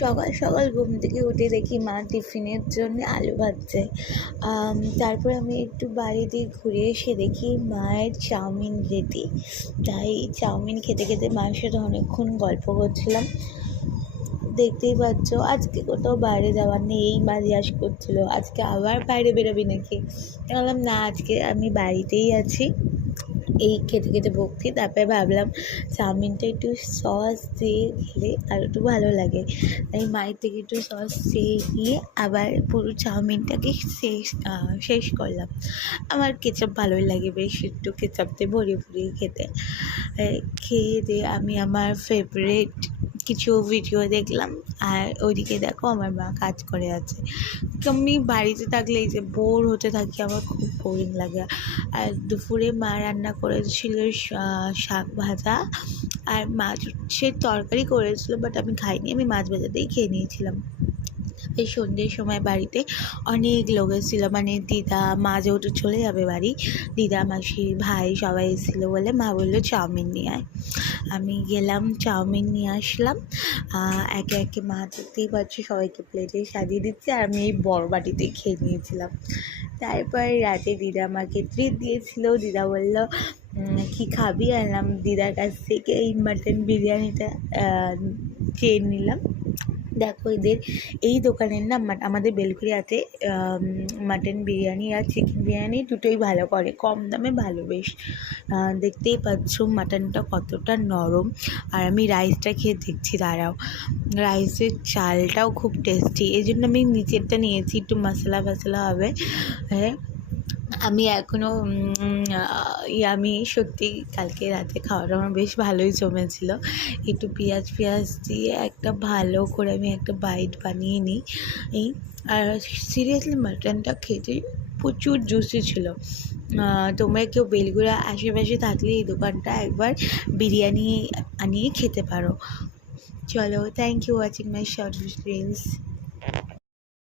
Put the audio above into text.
সকাল সকাল ঘুম থেকে উঠে দেখি মা টিফিনের জন্য আলু ভাজছে। তারপর আমি একটু বাইরে ঘুরে এসে দেখি মায়ের চাউমিন রেডি। তাই চাউমিন খেতে খেতে মায়ের সাথে অনেকক্ষণ গল্প করছিলাম। দেখতেই পাচ্ছ আজকে কোথাও বাইরে যাওয়ার নেই। এই মা জিজ্ঞাসা করছিল আজকে আবার বাইরে বেরোবি নাকি? আমি বললাম না, আজকে আমি বাড়িতেই আছি। এই খেতে খেতে বকছি, তারপরে ভাবলাম চাউমিনটা একটু সস দিয়ে খেলে আর একটু ভালো লাগে। তাই মায়ের থেকে একটু সস চেয়ে নিয়ে আবার পুরো চাউমিনটাকে শেষ করলাম। আমার কেচাপ ভালোই লাগে বেশ, একটু কেচাপ দিয়ে ভরিয়ে ভরিয়ে খেতে। খেয়ে দিয়ে আমি আমার ফেভারিট কিছু ভিডিও দেখলাম। আর ওইদিকে দেখো আমার মা কাজ করে আছে। আমি বাড়িতে থাকলে এই যে বোর হতে থাকি, আমার খুব বোরিং লাগে। আর দুপুরে মা রান্না করেছিল শাক ভাজা আর মাছের তরকারি করেছিল, বাট আমি খাইনি, আমি মাছ ভাজাতেই খেয়ে নিয়েছিলাম। এই সন্ধ্যের সময় বাড়িতে অনেক লোক এসেছিল, মানে দিদা মা যেহেতু চলে যাবে বাড়ি, দিদা মাসি ভাই সবাই এসেছিলো বলে মা বললো চাউমিন নিয়ে আয়। আমি গেলাম, চাউমিন নিয়ে আসলাম। একে একে মা দেখতেই পাচ্ছি সবাইকে প্লেটে সাজিয়ে দিচ্ছে, আর আমি এই বড় বাটিতেই খেয়ে নিয়েছিলাম। তারপর রাতে দিদা আমাকে ট্রিট দিয়েছিল। দিদা বললো কী খাবি? আনলাম দিদার কাছ থেকে এই মাটন বিরিয়ানিটা খেয়ে নিলাম। দেখো এদের এই দোকানের না আমাদের বেলঘরিয়াতে মাটন বিরিয়ানি আর চিকেন বিরিয়ানি দুটোই ভালো করে, কম দামে ভালো বেশ। দেখতেই পাচ্ছ মাটনটা কতটা নরম। আর আমি রাইসটা খেয়ে দেখছি, দাঁড়াও, রাইসের চালটাও খুব টেস্টি, এই জন্য আমি নিচেরটা নিয়েছি, একটু মশলা ফসলা হবে। হ্যাঁ, আমি এখনও আমি সত্যি কালকে রাতে খাওয়াটা আমার বেশ ভালোই জমেছিল। একটু পেঁয়াজ দিয়ে একটা ভালো করে আমি একটা বাইট বানিয়ে নিই। আর সিরিয়াসলি মাটনটা খেতে প্রচুর জুসি ছিল। তোমরা কেউ বেলঘরিয়া আশেপাশে থাকলে এই দোকানটা একবার বিরিয়ানি আনিয়ে খেতে পারো। চলো, thank you watching my short reels.